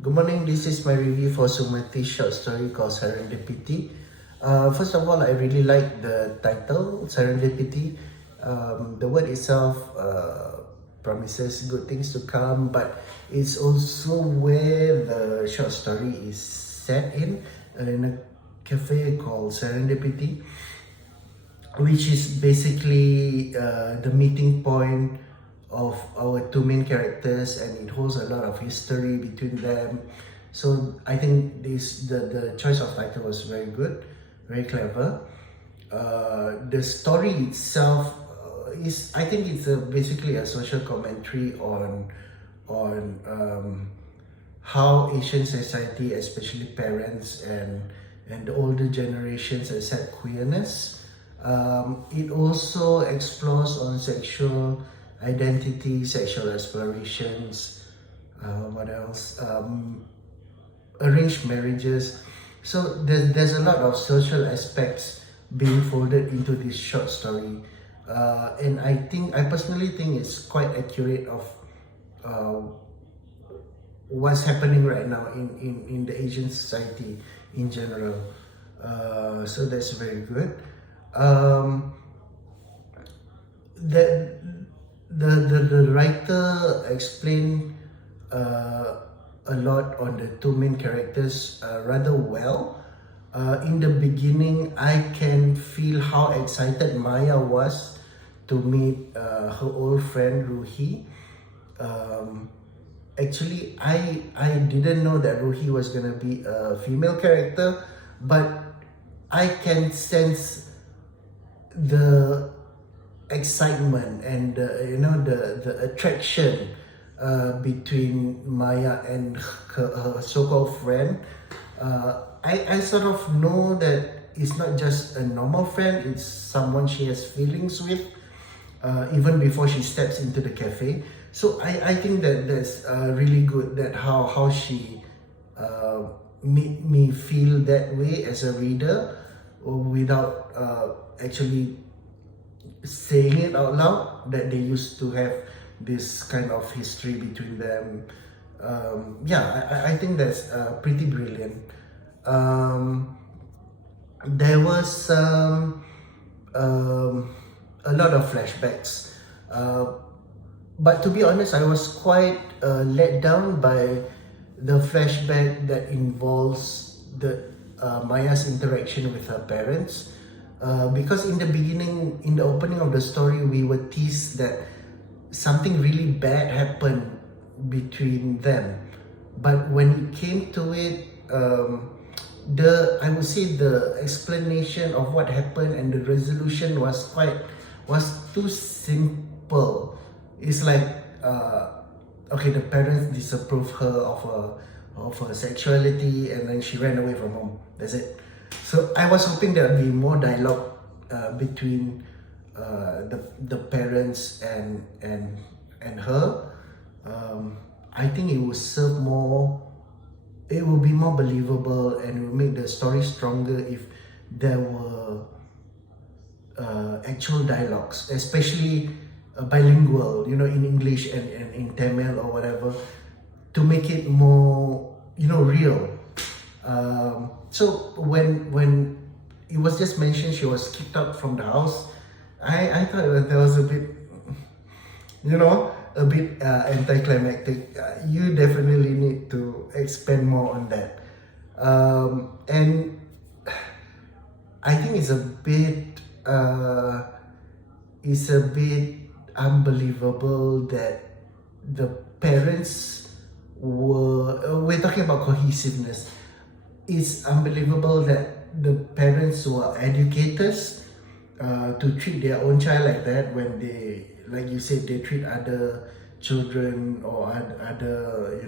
Good morning, this is my review for Sumathi short story called Serendipity. First of all, I really like the title, Serendipity. The word itself promises good things to come, but it's also where the short story is set in a cafe called Serendipity, which is basically the meeting point of our two main characters, and it holds a lot of history between them. So I think the choice of title was very good, very clever. The story itself is, I think it's basically a social commentary on how Asian society, especially parents and the older generations, accept queerness. It also explores on sexual identity, sexual explorations, what else? Arranged marriages. So there's a lot of social aspects being folded into this short story, and I personally think it's quite accurate of uh, what's happening right now in the Asian society in general. So that's very good. Um, the, the writer explained a lot on the two main characters rather well. In the beginning, I can feel how excited Maya was to meet her old friend Ruhi. Actually, I didn't know that Ruhi was gonna be a female character, but I can sense the excitement and the attraction between Maya and her so-called friend. I sort of know that it's not just a normal friend, it's someone she has feelings with, even before she steps into the cafe. So I think that that's really good, that how she made me feel that way as a reader without actually saying it out loud, that they used to have this kind of history between them. I think that's pretty brilliant. There was a lot of flashbacks, but to be honest, I was quite let down by the flashback that involves the Maya's interaction with her parents. Because in the beginning, in the opening of the story, we were teased that something really bad happened between them. But when it came to it, I would say the explanation of what happened and the resolution was too simple. It's like okay, the parents disapprove her of her sexuality, and then she ran away from home. That's it. So I was hoping there would be more dialogue between the parents and her. I think it will serve more. It will be more believable, and it will make the story stronger if there were actual dialogues, especially bilingual, in English and in Tamil or whatever, to make it more, real. So when it was just mentioned she was kicked out from the house, I thought that was a bit, anticlimactic. You definitely need to expand more on that. And I think it's a bit unbelievable that the parents we're talking about cohesiveness. It's unbelievable that the parents were educators to treat their own child like that, when they, like you said, they treat other children or other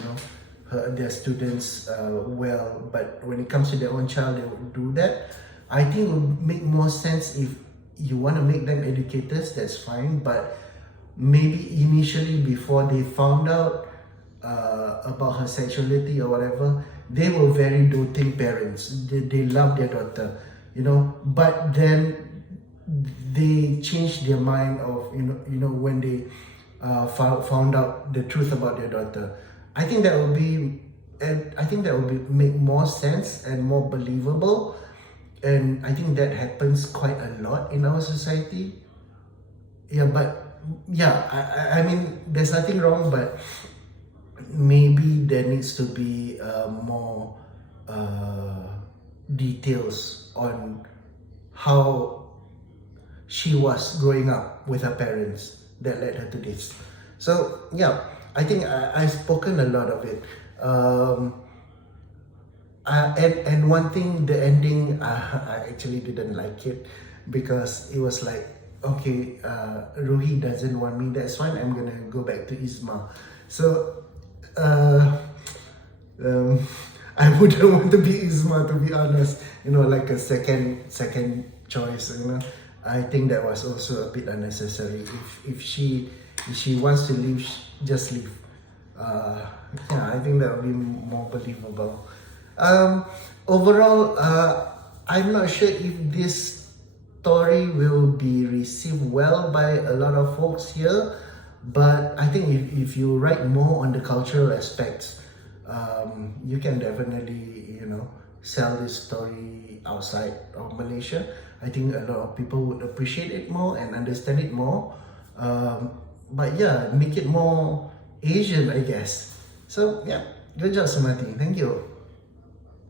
their students well, but when it comes to their own child, they would do that. I think it would make more sense if you want to make them educators, that's fine, but maybe initially, before they found out about her sexuality or whatever, they were very doting parents. They loved their daughter, but then they changed their mind of when they found out the truth about their daughter. I think that would be and I think that would make more sense and more believable. And I think that happens quite a lot in our society. Yeah, but yeah, I mean, there's nothing wrong, but maybe there needs to be more details on how she was growing up with her parents that led her to this. So yeah, I think I've spoken a lot of it. And one thing, the ending, I actually didn't like it because it was like, okay, Ruhi doesn't want me, that's fine, I'm gonna go back to Isma. So uh, um, I wouldn't want to be Isma, to be honest. Like a second choice. I think that was also a bit unnecessary. If she wants to leave, just leave. Yeah, I think that would be more believable. Overall, I'm not sure if this story will be received well by a lot of folks here, but I think if you write more on the cultural aspects, you can definitely, sell this story outside of Malaysia. I think a lot of people would appreciate it more and understand it more. But yeah, make it more Asian, I guess. So yeah, good job, Sumathi. Thank you.